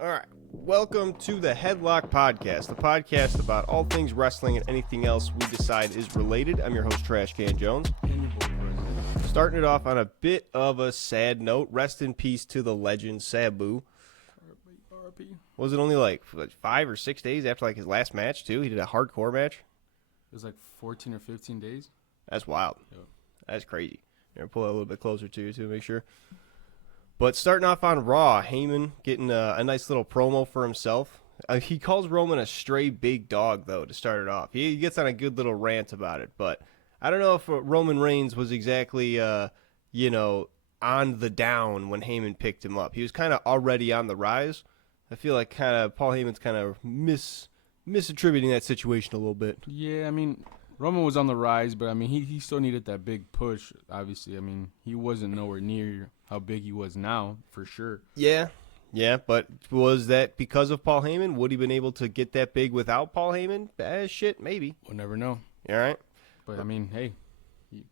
All right. Welcome to the HeadLock Podcast, the podcast about all things wrestling and anything else we decide is related. I'm your host, Trash Can Jones. Starting it off on a bit of a sad note. Rest in peace to the legend, Sabu. RP. Was it only like 5 or 6 days after his last match, too? He did a hardcore match? It was like 14 or 15 days. That's wild. Yep. That's crazy. Here, pull that a little bit closer to you, too, to make sure. But starting off on Raw, Heyman getting a nice little promo for himself. He calls Roman a stray big dog, though, to start it off. He gets on a good little rant about it. But I don't know if Roman Reigns was exactly, on the down when Heyman picked him up. He was kind of already on the rise. I feel like Paul Heyman's kind of misattributing that situation a little bit. Yeah, I mean, Roman was on the rise, but I mean, he still needed that big push, obviously. I mean, he wasn't nowhere near how big he was now, for sure. Yeah, but was that because of Paul Heyman? Would he been able to get that big without Paul Heyman? Shit, maybe. We'll never know. All right. But I mean, hey,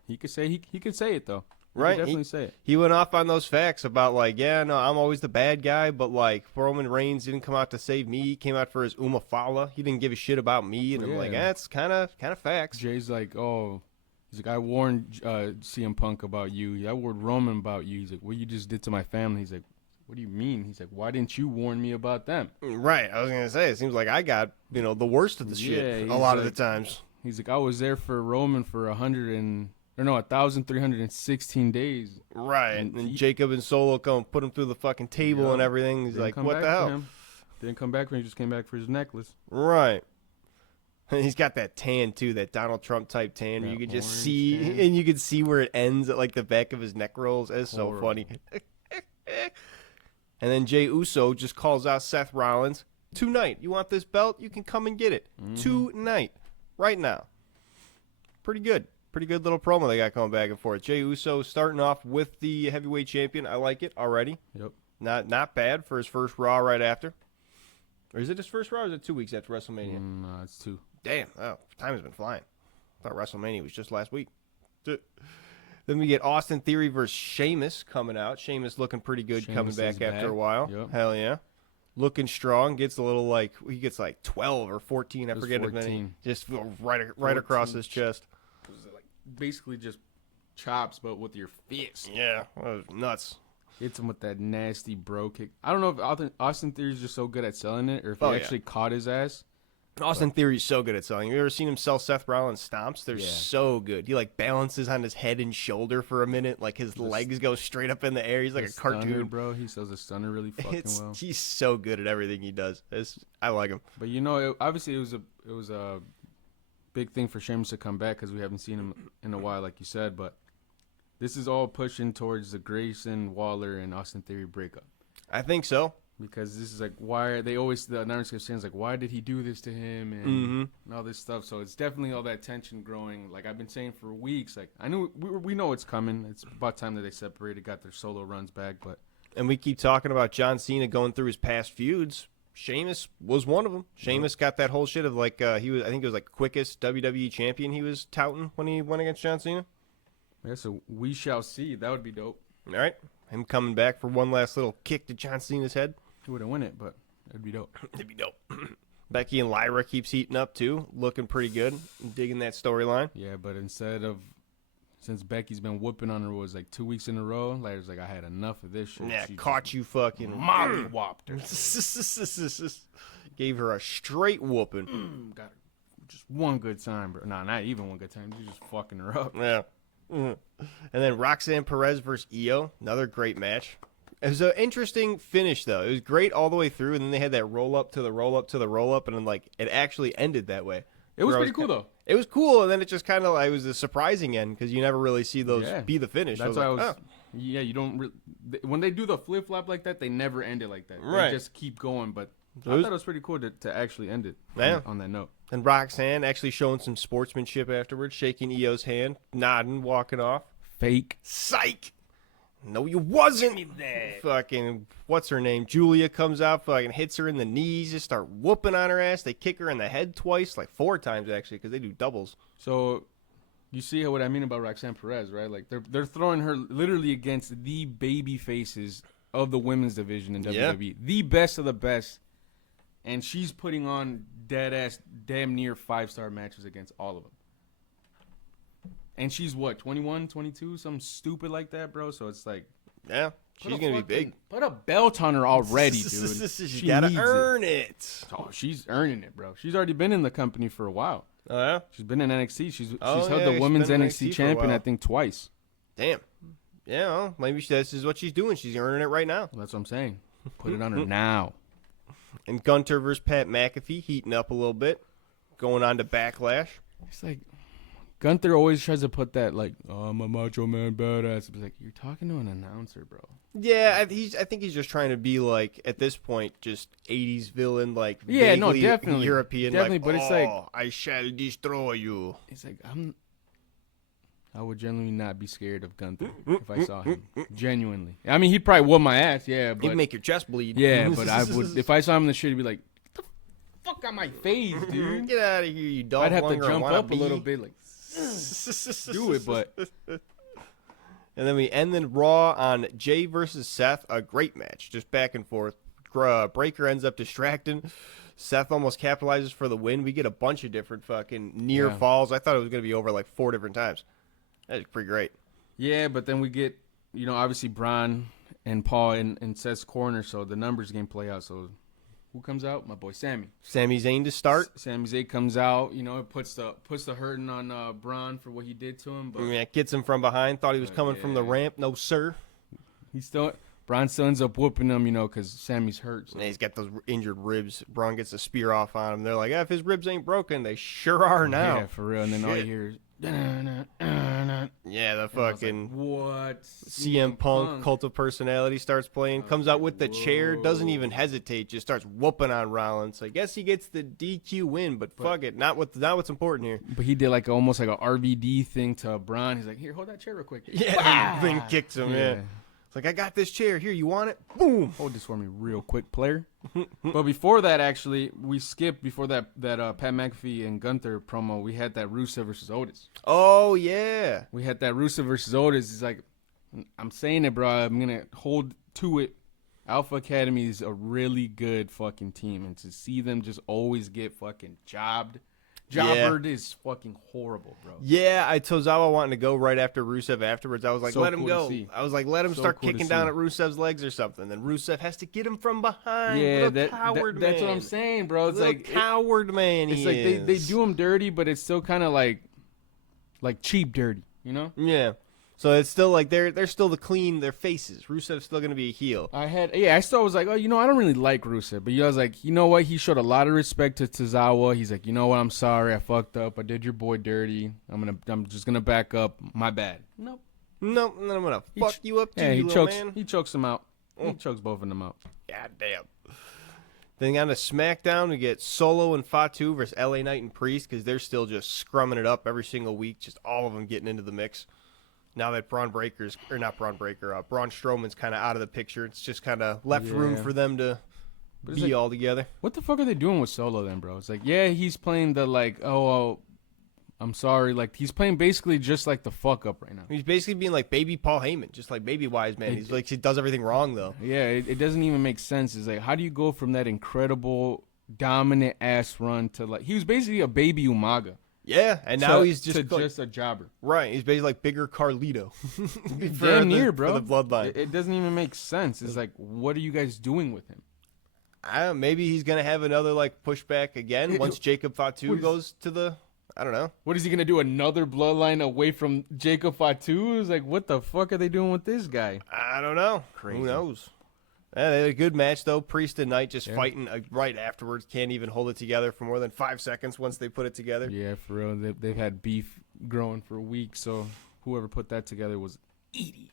he could say he could say it though. Right, He could definitely say it. He went off on those facts about I'm always the bad guy, but Roman Reigns didn't come out to save me. He came out for his Umafala. He didn't give a shit about me, and I'm like, that's kind of facts. Jay's like, oh, he's like, I warned CM Punk about you. I warned Roman about you. He's like, what you just did to my family. He's like, what do you mean? He's like, why didn't you warn me about them? Right, I was gonna say, it seems like I got the worst of the shit a lot of the times. He's like, I was there for Roman for 1,316 days. Right, and Jacob and Solo come put him through the fucking table and everything. He's like, what the hell? Didn't come back when he just came back for his necklace. Right. And he's got that tan too, that Donald Trump type tan. Where you could just see, tan. And you could see where it ends at the back of his neck rolls. It's so funny. And then Jey Uso just calls out Seth Rollins. Tonight, you want this belt? You can come and get it. Tonight. Right now. Pretty good. Pretty good little promo they got going back and forth. Jey Uso starting off with the heavyweight champion. I like it already. Yep. Not bad for his first Raw right after. Or is it his first Raw or is it 2 weeks after WrestleMania? No, it's 2. Damn. Oh, time has been flying. I thought WrestleMania was just last week. Then we get Austin Theory versus Sheamus coming out. Sheamus looking pretty good coming back after a while. Yep. Hell yeah. Looking strong. Gets a little he gets 12 or 14. I forget as many. Just right across his chest. It was basically just chops, but with your fist. Yeah. That was nuts. Hits him with that nasty bro kick. I don't know if Austin Theory's just so good at selling it or if he actually caught his ass. Austin Theory's so good at selling. You ever seen him sell Seth Rollins stomps? They're so good. He balances on his head and shoulder for a minute. His legs go straight up in the air. He's like a cartoon. Stunner, bro. He sells a stunner really fucking well. He's so good at everything he does. I like him. But obviously it was a big thing for Sheamus to come back because we haven't seen him in a while, like you said. But this is all pushing towards the Grayson, Waller, and Austin Theory breakup. I think so. Because this is why the announcers keep saying why did he do this to him and all this stuff. So it's definitely all that tension growing. Like I've been saying for weeks. I knew we know it's coming. It's about time that they separated, got their solo runs back. And we keep talking about John Cena going through his past feuds. Sheamus was one of them. Sheamus got that whole shit of he was, I think it was quickest WWE champion he was touting when he went against John Cena. Yeah, so we shall see. That would be dope. All right, him coming back for one last little kick to John Cena's head. He wouldn't win it, but it'd be dope. It'd be dope. Becky and Lyra keeps heating up too, looking pretty good. I'm digging that storyline. Yeah, but since Becky's been whooping on her, 2 weeks in a row, Lyra's I had enough of this shit. Yeah, caught you fucking molly-whopped her. Gave her a straight whooping. Got her just one good time, bro. Nah, not even one good time. You just fucking her up. Yeah. And then Roxanne Perez versus Io, another great match. It was an interesting finish, though. It was great all the way through, and then they had that roll-up to the roll-up to the roll-up, and then, it actually ended that way. It was pretty cool, though. It was cool, and then it just kind of, it was a surprising end, because you never really see those be the finish. That's why you don't when they do the flip-flop like that, they never end it like that. Right. They just keep going, but I thought it was pretty cool to actually end it on that note. And Roxanne actually showing some sportsmanship afterwards, shaking Io's hand, nodding, walking off. Fake. Psych! No, you wasn't. Fucking, what's her name? Julia comes out, fucking hits her in the knees, just start whooping on her ass. They kick her in the head twice, 4 times actually, because they do doubles. So, you see what I mean about Roxanne Perez, right? They're throwing her literally against the baby faces of the women's division in Yeah. WWE. The best of the best. And she's putting on damn near 5-star matches against all of them. And she's what, 21, 22? Something stupid like that, bro. So it's like. Yeah. She's going to be big. Put a belt on her already, dude. She got to earn it. Oh, she's earning it, bro. She's already been in the company for a while. Oh, yeah? She's been in NXT. She's Oh, held yeah, the women's been in NXT NXT champion, I think, twice. Damn. Yeah, well, maybe this is what she's doing. She's earning it right now. That's what I'm saying. Put it on her now. And Gunter versus Pat McAfee heating up a little bit. Going on to Backlash. It's like, Gunther always tries to put that, like, oh, I'm a macho man badass. It's like, you're talking to an announcer, bro. Yeah, I think he's just trying to be, like, at this point, just 80s villain, like, Yeah, no, vaguely definitely. European. Definitely, like, but it's like, I shall destroy you. It's like, I would genuinely not be scared of Gunther if I saw him. Genuinely. I mean, he'd probably whoop my ass, yeah. But, He'd make your chest bleed. Yeah, but I would, if I saw him in the shit, he'd be like, get the fuck out my face, dude. Get out of here, you dog. I'd have to jump up a little bit, like, do it, but. And then we end the Raw on Jay versus Seth. A great match, just back and forth. Breaker ends up distracting. Seth almost capitalizes for the win. We get a bunch of different fucking near falls. I thought it was going to be over like 4 different times. That was pretty great. Yeah, but then we get, obviously Braun and Paul in Seth's corner, so the numbers game play out. So who comes out? My boy Sammy. Sami Zayn to start. Sami Zayn comes out. It puts the hurting on Braun for what he did to him. But Yeah, gets him from behind. Thought he was coming from the ramp. No, sir. Braun still ends up whooping him, because Sammy's hurt. So. And he's got those injured ribs. Braun gets a spear off on him. They're like, if his ribs ain't broken, they sure are now. Yeah, for real. And then all you hear is, yeah, the fucking what? CM Punk cult of personality starts playing. Comes out with the chair. Doesn't even hesitate. Just starts whooping on Rollins. I guess he gets the DQ win, but fuck it. Not what's important here. But he did almost like a RVD thing to Braun. He's like, here, hold that chair real quick. Yeah, then kicks him. Yeah. It's like, I got this chair. Here, you want it? Boom. Hold this for me real quick, player. But before that, actually, we skipped before that Pat McAfee and Gunther promo. We had that Rusev versus Otis. Oh, yeah. We had that Rusev versus Otis. It's like, I'm saying it, bro. I'm going to hold to it. Alpha Academy is a really good fucking team. And to see them just always get fucking jobbered is fucking horrible, bro. Yeah, I Tozawa wanting to go right after Rusev afterwards. I was like, So let him cool to go. see. I was like, let him So start cool to kicking see. down at Rusev's legs or something. Then Rusev has to get him from behind. Yeah, What a coward that's man. what I'm saying, bro. It's Little like coward man. It's like they do him dirty, but it's still kind of like cheap dirty, Yeah. So it's still like they're still the clean their faces. Rusev's still gonna be a heel. I still was like, I don't really like Rusev, but I was like, you know what? He showed a lot of respect to Tozawa. He's like, you know what? I'm sorry, I fucked up. I did your boy dirty. I'm just gonna back up. My bad. Nope. No, and then I'm gonna fuck you up too, Yeah, you little man. he chokes him out. He chokes both of them out. God damn. Then on to SmackDown, we get Solo and Fatu versus LA Knight and Priest because they're still just scrumming it up every single week. Just all of them getting into the mix. Now that Braun Strowman's kind of out of the picture, it's just kind of left room for them to be all together. What the fuck are they doing with Solo then, bro? It's like, yeah, he's playing the I'm sorry. He's playing basically just like the fuck up right now. He's basically being like baby Paul Heyman, just like baby wise man. He's like, he does everything wrong though. Yeah, it doesn't even make sense. It's like, how do you go from that incredible dominant ass run to he was basically a baby Umaga. Yeah, and now he's just just a jobber. Right, he's basically like bigger Carlito. Damn near, bro. For the bloodline. It doesn't even make sense. It's like, what are you guys doing with him? Maybe he's gonna have another pushback again once Jacob Fatu goes to the. I don't know. What is he gonna do? Another bloodline away from Jacob Fatu? It's like, what the fuck are they doing with this guy? I don't know. Crazy. Who knows? Yeah, they had a good match though. Priest and Knight just fighting right afterwards. Can't even hold it together for more than 5 seconds once they put it together. Yeah, for real. They've had beef growing for weeks, so whoever put that together was eating.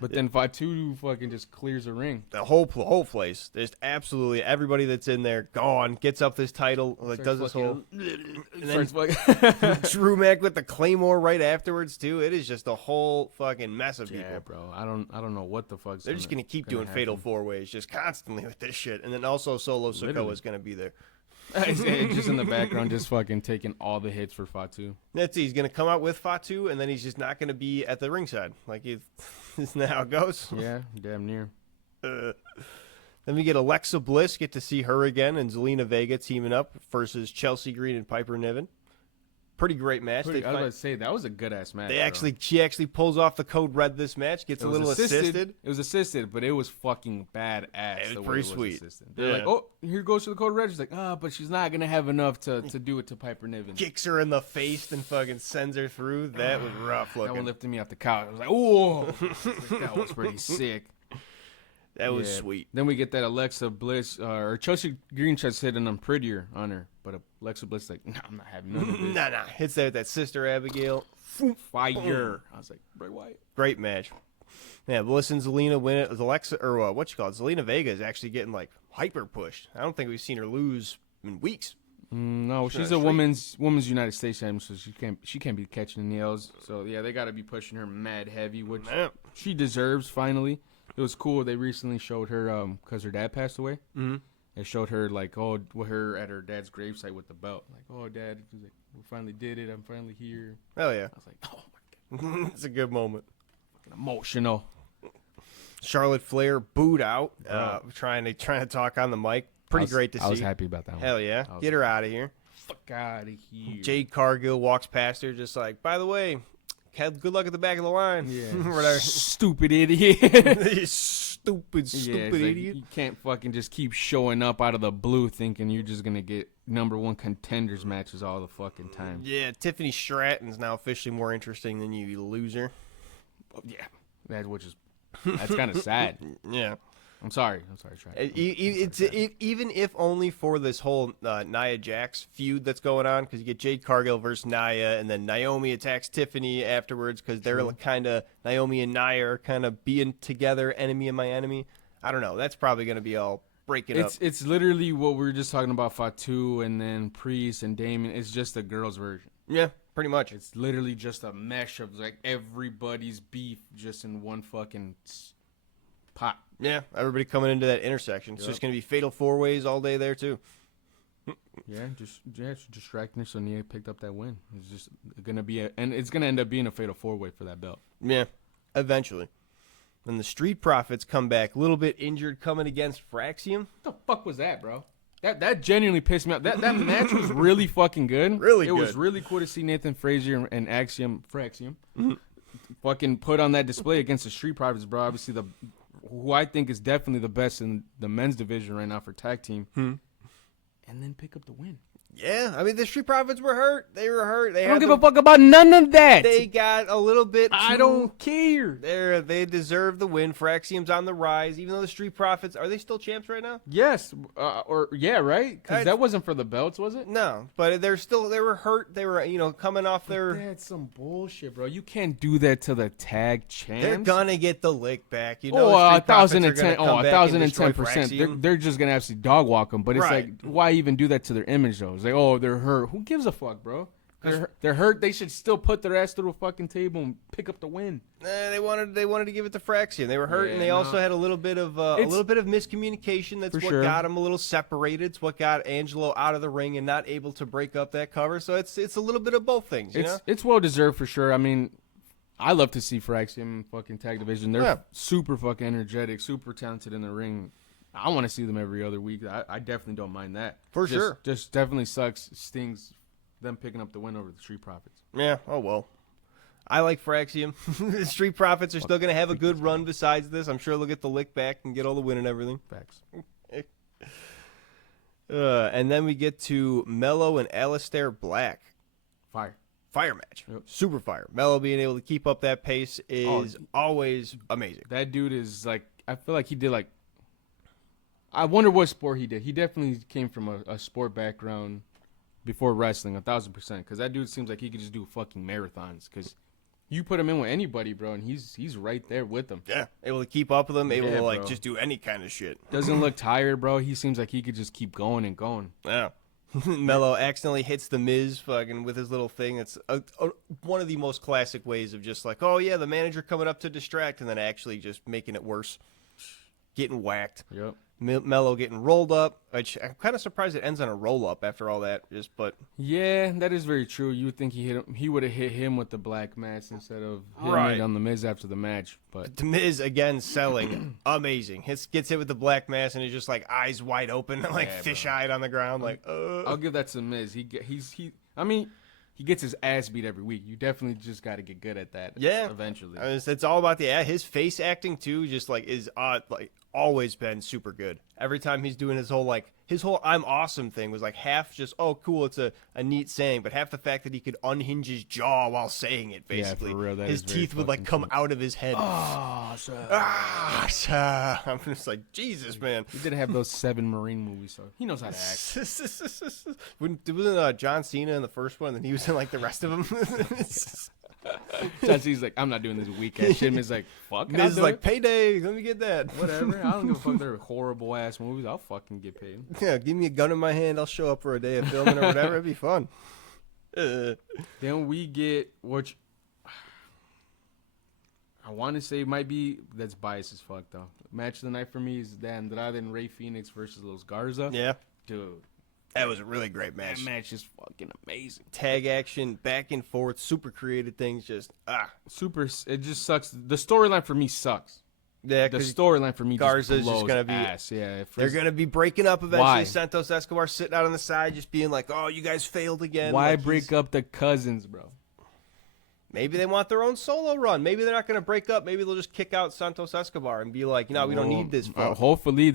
But then Fatu fucking just clears the ring. The whole place, just absolutely everybody that's in there gone. Gets up this title, does this whole, and then Drew Mac with the Claymore right afterwards too. It is just a whole fucking mess of people. Yeah, bro. I don't know what the fuck's. They're just gonna keep doing fatal 4-ways just constantly with this shit, and then also Solo Sikoa is gonna be there. Just in the background, just fucking taking all the hits for Fatu. That's it. He's going to come out with Fatu, and then he's just not going to be at the ringside. Like, isn't that how it goes? Yeah, damn near. Then we get Alexa Bliss, get to see her again, and Zelina Vega teaming up versus Chelsea Green and Piper Niven. Pretty great match. I was about to say, that was a good-ass match. She actually pulls off the code red this match, gets a little assisted. It was assisted, but it was fucking badass. It was pretty sweet. They're like, oh, here goes to the code red. She's like, but she's not going to have enough to do it to Piper Niven. Kicks her in the face and fucking sends her through. That was rough looking. That one lifted me off the couch. I was like, oh, that was pretty sick. That was sweet. Then we get that Alexa Bliss, or Chelsea Green tries hitting them prettier on her, but Alexa Bliss is like, no, I'm not having none of this. Nah. Hits there with that Sister Abigail. Fire. I was like, Bray Wyatt. Great match. Yeah, Bliss and Zelina win it. Alexa, or what you call it? Zelina Vega is actually getting like hyper pushed. I don't think we've seen her lose in weeks. No, she's a women's United States champion, so she can't be catching the nails. So yeah, they got to be pushing her mad heavy, which she deserves. Finally, it was cool. They recently showed her because her dad passed away. Mm-hmm. They showed her like her at her dad's gravesite with the belt. Like, oh, Dad, like, we finally did it. I'm finally here. Hell yeah! I was like, oh my god, it's a good moment. Emotional. Charlotte Flair booed out, trying to talk on the mic. Pretty great to see. I was happy about that one. Hell yeah. Get her out of here. Fuck out of here. Jade Cargill walks past her just like, by the way, good luck at the back of the line. Yeah. Stupid idiot. Stupid idiot. You can't fucking just keep showing up out of the blue thinking you're just going to get #1 contenders matches all the fucking time. Yeah, Tiffany Stratton's now officially more interesting than you loser. Yeah. That's kind of sad. Yeah. I'm sorry. Even if only for this whole Nia Jax feud that's going on, because you get Jade Cargill versus Nia, and then Naomi attacks Tiffany afterwards because they're kind of Naomi and Nia are kind of being together, enemy of my enemy. I don't know. That's probably going to be all breaking up. It's literally what we were just talking about, Fatu and then Priest and Damon. It's just the girls' version. Yeah, pretty much. It's literally just a mesh of like everybody's beef just in one fucking pot. Yeah, everybody coming into that intersection. It's just going to be fatal 4-ways all day there, too. It's distracting her, so Nia picked up that win. It's just going to be and it's going to end up being a fatal 4-way for that belt. Yeah, eventually. Then the Street Profits come back, a little bit injured coming against Fraxium. What the fuck was that, bro? That genuinely pissed me off. That match was really fucking good. Really good. It was really cool to see Nathan Frazier and Fraxium fucking put on that display against the Street Profits, bro. Obviously, who I think is definitely the best in the men's division right now for tag team. And then pick up the win. Yeah, I mean, the Street Profits were hurt. They were hurt. I don't give a fuck about none of that. They got a little bit I don't care. They deserve the win. Fraxium's on the rise. Even though the Street Profits, are they still champs right now? Yes. Right? Because that wasn't for the belts, was it? No, but they were hurt. They were, coming off their... That's some bullshit, bro. You can't do that to the tag champs. They're going to get the lick back. 1,010%. They're just going to absolutely dog walk them. But it's like, why even do that to their image, though? It's like, oh, they're hurt. Who gives a fuck, bro? They're hurt. They should still put their ass through a fucking table and pick up the win. They wanted to give it to Fraxium. They were hurt, and they also had a little bit of miscommunication. That's what got them a little separated. It's what got Angelo out of the ring and not able to break up that cover. So it's a little bit of both things. It's well deserved for sure. I mean, I love to see Fraxium fucking tag division. They're super fucking energetic, super talented in the ring. I want to see them every other week. I definitely don't mind that. For sure. Just definitely stings them picking up the win over the Street Profits. Yeah, oh well. I like Fraxium. The Street Profits are still going to have a good run besides this. I'm sure they'll get the lick back and get all the win and everything. Facts. And then we get to Mello and Aleister Black. Fire match. Yep. Super fire. Mello being able to keep up that pace is always amazing. That dude is like, I feel like he did like, I wonder what sport he did. He definitely came from a sport background before wrestling, 1,000%. Because that dude seems like he could just do fucking marathons. Because you put him in with anybody, bro, and he's right there with them. Yeah, able to keep up with them, able to just do any kind of shit. Doesn't look tired, bro. He seems like he could just keep going and going. Yeah. Mello accidentally hits the Miz fucking with his little thing. It's one of the most classic ways of just like, oh yeah, the manager coming up to distract, and then actually just making it worse, getting whacked. Yep. Mello getting rolled up, which I'm kind of surprised it ends on a roll up after all that. But Yeah, that is very true. You would think he would have hit him with the black mass instead of hitting Right. it on the Miz after the match. But The Miz again selling amazing. Gets hit with the black mass and he's just like eyes wide open, like Yeah, fish eyed on the ground, like. I'll give that to Miz. I mean, he gets his ass beat every week. You definitely just got to get good at that. Yeah. Eventually. I mean, it's all about his face acting too. Just like is like always been super good. Every time he's doing his whole I'm awesome thing was like half just cool, it's a neat saying, but half the fact that he could unhinge his jaw while saying it basically. Yeah, for real, that his is very teeth would like come fucking out of his head. Awesome. I'm just like Jesus, man. He did have those 7 Marine movies, so he knows how to act. Wasn't John Cena in the first one, and then he was in like the rest of them. John Cena's like, I'm not doing this weak ass shit. Miz like, fuck it. Miz is like, payday, let me get that. Whatever. I don't give a fuck. They're horrible ass movies. I'll fucking get paid. Yeah, give me a gun in my hand. I'll show up for a day of filming or whatever. It'd be fun. Then we get, which I want to say might be, that's biased as fuck though. Match of the night for me is the Andrade and Rey Fenix versus Los Garza. Yeah. Dude. That was a really great match. That match is fucking amazing. Tag action, back and forth, super creative things. Super. It just sucks. The storyline for me sucks. Yeah, The storyline for me Garza's just just blows gonna be. ass. Yeah, They're gonna be breaking up eventually. Why? Santos Escobar sitting out on the side, just being like, "Oh, you guys failed again." Why Like, break up the cousins, bro? Maybe they want their own solo run. Maybe they're not gonna break up. Maybe they'll just kick out Santos Escobar and be like, "No, we don't need this." Hopefully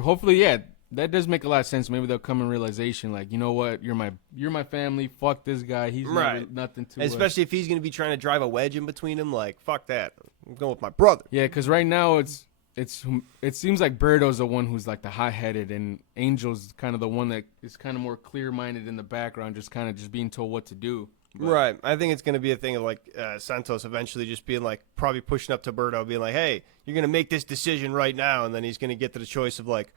hopefully yeah. That does make a lot of sense. Maybe they'll come in realization, like, you know what, you're my family. Fuck this guy. He's Right. nothing to. Especially if he's gonna be trying to drive a wedge in between them. Like, fuck that. I'm going with my brother. Yeah, because right now it seems like Birdo's the one who's like the hot-headed, and Angel's kind of the one that is kind of more clear-minded in the background, just kind of just being told what to do. But, Right. I think it's going to be a thing of like Santos eventually just being like, probably pushing up to Berto, being like, hey, you're going to make this decision right now. And then he's going to get to the choice of like,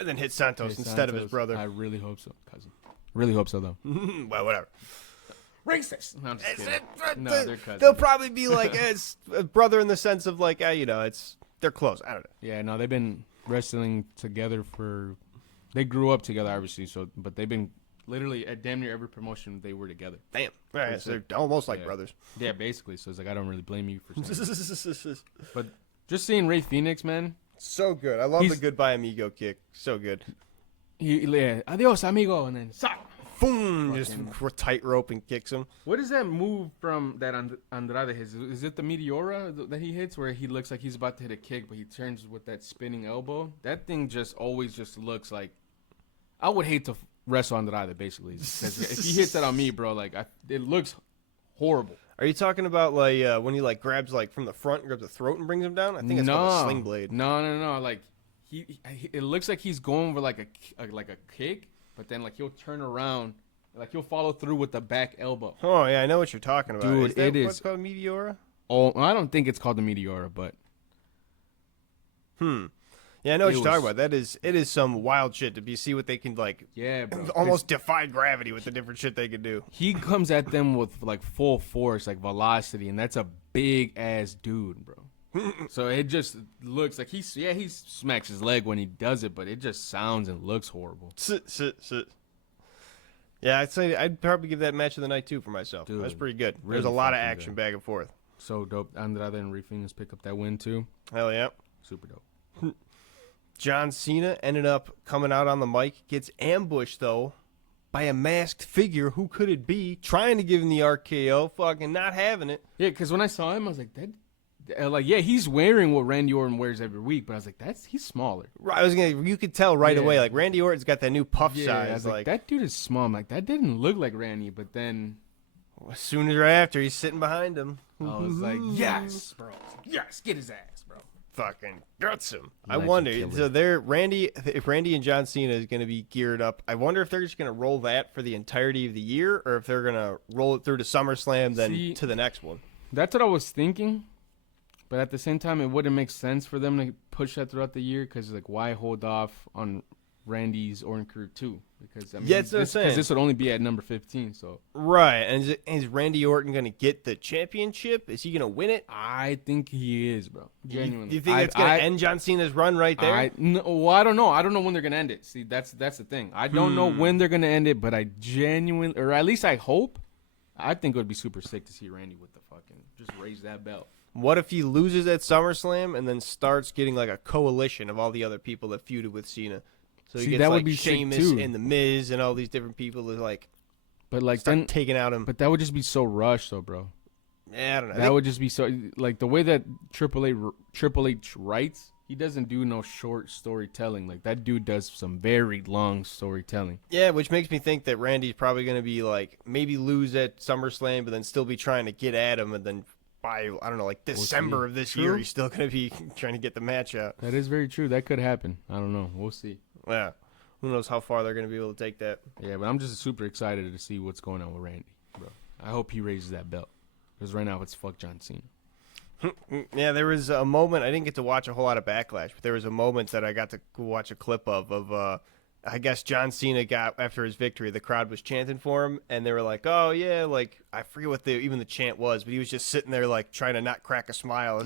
and then hit Santos instead of his brother. I really hope so, cousin. Really hope so, though. Well, whatever. Racist. No, I'm just kidding. No, they're cousins. They'll probably be like, it's a brother in the sense of like, they're close. I don't know. Yeah, no, they've been wrestling together they grew up together, obviously, but they've been literally at damn near every promotion they were together. Damn. Right, so they're almost like brothers. Yeah, basically. So it's like, I don't really blame you for saying that. But just seeing Rey Fenix, man. So good. I love the goodbye amigo kick. So good. Adios, amigo, and then Boom! Just tightrope and kicks him. What is that move from that Andrade hits? Is it the Meteora that he hits where he looks like he's about to hit a kick, but he turns with that spinning elbow? That thing always just looks like... I would hate to wrestle Andrade, basically. If he hits that on me, bro, like it looks horrible. Are you talking about like when he like grabs like from the front and grabs the throat and brings him down? I think it's called a sling blade. No. Like it looks like he's going for like a kick, but then like he'll turn around, like he'll follow through with the back elbow. Oh yeah, I know what you're talking about. Dude, is that it what's is called Meteora? Oh, I don't think it's called the Meteora, but Yeah, I know what you're talking about. It is some wild shit to see what they can like. Yeah, bro. Almost defy gravity with the different shit they can do. He comes at them with like full force, like velocity, and that's a big ass dude, bro. So it just looks like he smacks his leg when he does it, but it just sounds and looks horrible. Sit. Yeah, I'd probably give that match of the night too for myself. Dude, that's pretty good. really There's a lot of fucking action good. back and forth. So dope. Andrade and Rey Fenix pick up that win too. Hell yeah. Super dope. John Cena ended up coming out on the mic, gets ambushed though by a masked figure. Who could it be? Trying to give him the RKO, fucking not having it. Yeah, because when I saw him, I was like, he's wearing what Randy Orton wears every week, but I was like, he's smaller. Right, you could tell right away, like Randy Orton's got that new puff size. I was like, that dude is small. I'm like, that didn't look like Randy, but then as soon as right after, he's sitting behind him. I was like, yes, bro, yes, get his ass, bro. Fucking guts him. I Legend wonder. killer. So if Randy and John Cena is going to be geared up, I wonder if they're just going to roll that for the entirety of the year, or if they're going to roll it through to SummerSlam, then to the next one. That's what I was thinking, but at the same time, it wouldn't make sense for them to push that throughout the year because like, why hold off on Randy's Orton career too, because I mean, Yeah, that's what I'm saying. Because this would only be at number 15. So Right, and is Randy Orton going to get the championship? Is he going to win it? I think he is, bro. Genuinely. Do you think it's going to end John Cena's run right there? I don't know. I don't know when they're going to end it. See, that's the thing. I don't know when they're going to end it, but I genuinely, or at least I hope, I think it would be super sick to see Randy with the fucking, just raise that belt. What if he loses at SummerSlam and then starts getting like a coalition of all the other people that feuded with Cena? So he gets that like would be Sheamus and The Miz and all these different people that like, but like start then taking out him. But that would just be so rushed, though, bro. Yeah, I don't know. That would just be so like the way that Triple H writes. He doesn't do no short storytelling. Like that dude does some very long storytelling. Yeah, which makes me think that Randy's probably going to be like maybe lose at SummerSlam, but then still be trying to get at him, and then by I don't know, like December of this year, he's still going to be trying to get the match out. That is very true. That could happen. I don't know. We'll see. Yeah, who knows how far they're going to be able to take that. Yeah, but I'm just super excited to see what's going on with Randy, bro. I hope he raises that belt because right now it's fuck John Cena. Yeah, there was a moment, I didn't get to watch a whole lot of Backlash, but there was a moment that I got to watch a clip of I guess John Cena got, after his victory, the crowd was chanting for him, and they were like, oh, yeah, like, I forget what even the chant was, but he was just sitting there, like, trying to not crack a smile.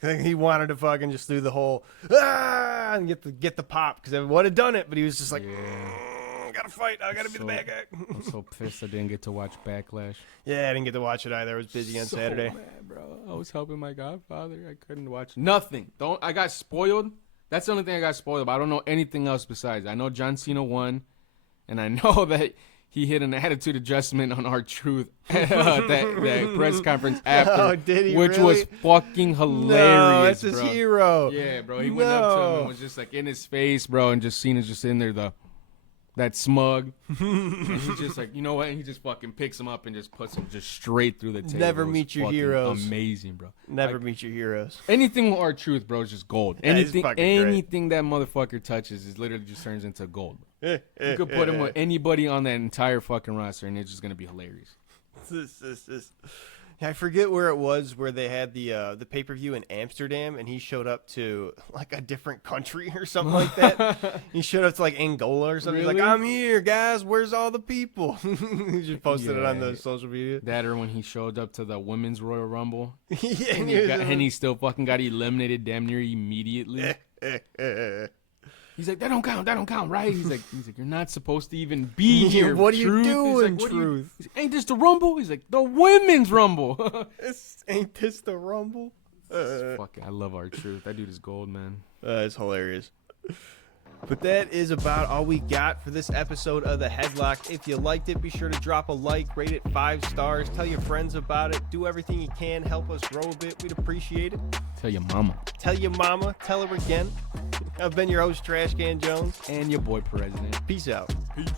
He wanted to fucking just do the whole, and get the pop, because everyone would have done it, but he was just like, I gotta fight, I gotta be the bad guy. I'm so pissed I didn't get to watch Backlash. Yeah, I didn't get to watch it either. I was busy on Saturday. Mad, bro. I was helping my godfather. I couldn't watch nothing. I got spoiled. That's the only thing I got spoiled about. I don't know anything else besides. I know John Cena won, and I know that he hit an attitude adjustment on R-Truth that press conference after, Oh, did he which really? was fucking hilarious. No, that's his bro. hero. Yeah, bro. He went up to him and was just like in his face, bro, and just Cena's just in there, that smug. And he's just like, you know what? And he just fucking picks him up and just puts him just straight through the table. Never meet your heroes. Amazing, bro. Never meet your heroes. Anything with R-Truth, bro, is just gold. Yeah, anything great. that motherfucker touches is literally just turns into gold. You could put him with with anybody on that entire fucking roster, and it's just gonna be hilarious. I forget where it was where they had the pay-per-view in Amsterdam, and he showed up to like a different country or something like that. He showed up to like Angola or something. Really? He's like, I'm here, guys. Where's all the people? He just posted it on the social media. That or when he showed up to the Women's Royal Rumble. Yeah, and he still fucking got eliminated damn near immediately. He's like, that don't count, right? He's like, you're not supposed to even be here. What are you Truth. doing, He's like, Truth? He's like, ain't this the Rumble? He's like, the Women's Rumble. Ain't this the Rumble? Fuck, I love R-Truth. That dude is gold, man. It's hilarious. But that is about all we got for this episode of the Headlock. If you liked it, be sure to drop a like, rate it 5 stars, tell your friends about it, do everything you can, help us grow a bit. We'd appreciate it. Tell your mama. Tell your mama, tell her again. I've been your host, Trash Can Jones. And your boy, President. Peace out. Peace.